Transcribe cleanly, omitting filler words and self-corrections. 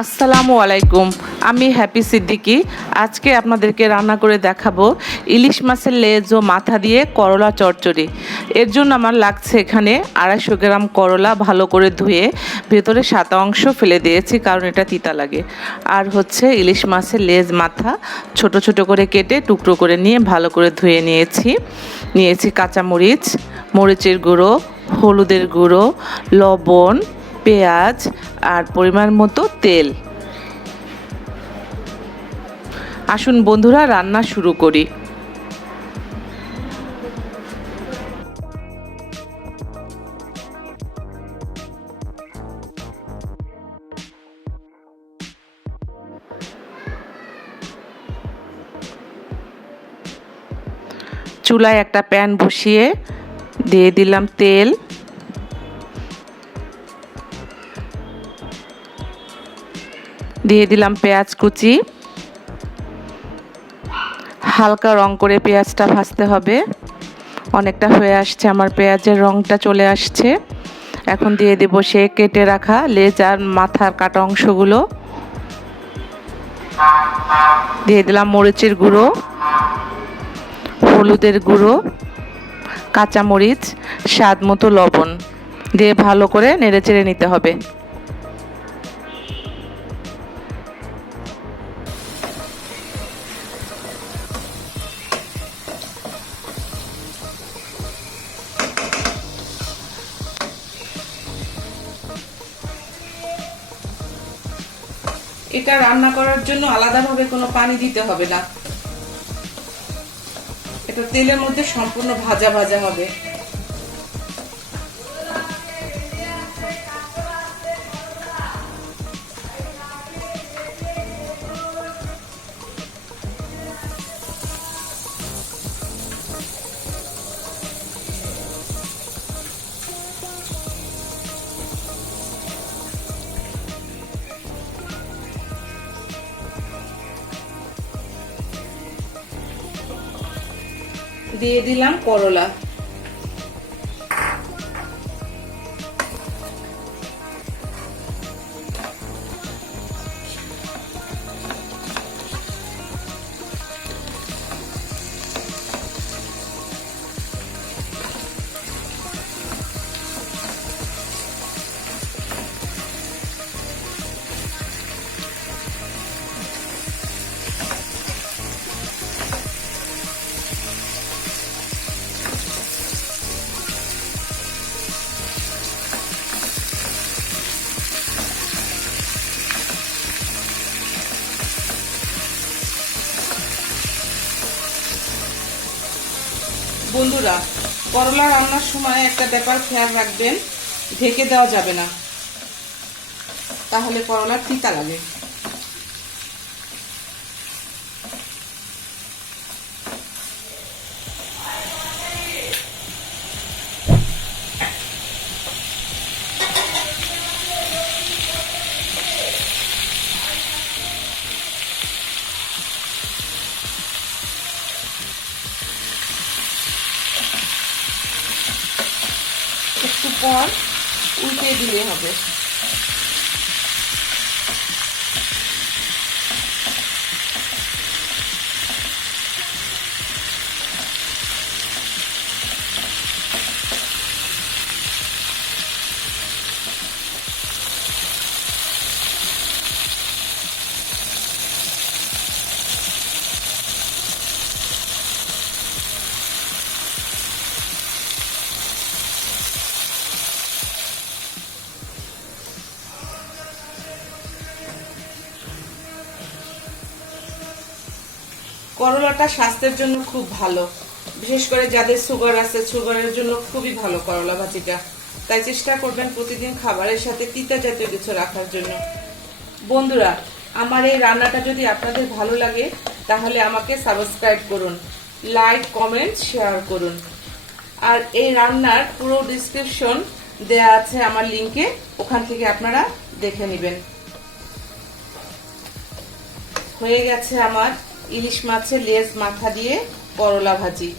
আসসালামু আলাইকুম। আমি হ্যাপি সিদ্দিকি। আজকে আপনাদেরকে রান্না করে দেখাবো ইলিশ মাছের লেজ ও মাথা দিয়ে করলা চচ্চড়ি। এর জন্য আমার লাগছে এখানে 250 গ্রাম করলা ভালো করে ধুয়ে ভেতরে সাদা অংশ ফেলে দিয়েছি, কারণ এটা তিতা লাগে। আর হচ্ছে ইলিশ মাছের লেজ মাথা ছোট ছোট করে কেটে টুকরো করে নিয়ে ভালো করে ধুয়ে নিয়েছি কাঁচামরিচ, মরিচের গুঁড়ো, হলুদের গুঁড়ো, লবণ, পেঁয়াজ আর পরিমাণ মতো তেল। আসুন বন্ধুরা, রান্না শুরু করি। চুলায় একটা প্যান বসিয়ে দিয়ে দিলাম তেল, দিয়ে দিলাম পেঁয়াজ কুচি। হালকা রং করে পেঁয়াজটা ভাজতে হবে। অনেকটা হয়ে আসছে, আমার পেঁয়াজের রংটা চলে আসছে। এখন দিয়ে দেব সে কেটে রাখা লেজ আর মাথার কাটা অংশগুলো। দিয়ে দিলাম মরিচের গুঁড়ো, হলুদের গুঁড়ো, কাঁচামরিচ, স্বাদ মতো লবণ দিয়ে ভালো করে নেড়েচেড়ে নিতে হবে। এটা রান্না করার জন্য আলাদাভাবে কোনো পানি দিতে হবে না, এটা তেলের মধ্যে সম্পূর্ণ ভাজা ভাজা হবে। দিয়ে দিলাম করলা। বন্ধুরা, করলা রান্নার সময় একটা ব্যাপার খেয়াল রাখবেন, ঢেকে দেওয়া যাবে না, তাহলে করলা তিতা লাগে। একটু পর উল্টে দিলে হবে। করলাটা স্বাস্থ্যের জন্য খুব ভালো, বিশেষ করে যাদের সুগার আছে, সুগারের জন্য খুবই ভালো করলা ভাজিটা। তাই চেষ্টা করবেন প্রতিদিন খাবারের সাথে তিতা জাতীয় কিছু রাখার জন্য। বন্ধুরা, আমার এই রান্নাটা যদি আপনাদের ভালো লাগে তাহলে আমাকে সাবস্ক্রাইব করুন, লাইক, কমেন্ট, শেয়ার করুন। আর এই রান্নার পুরো ডিসক্রিপশন দেয়া আছে আমার লিংকে, ওখান থেকে আপনারা দেখে নেবেন। হয়ে গেছে আমার ইলিশ মাছের লেজ মাথা দিয়ে করলা ভাজি।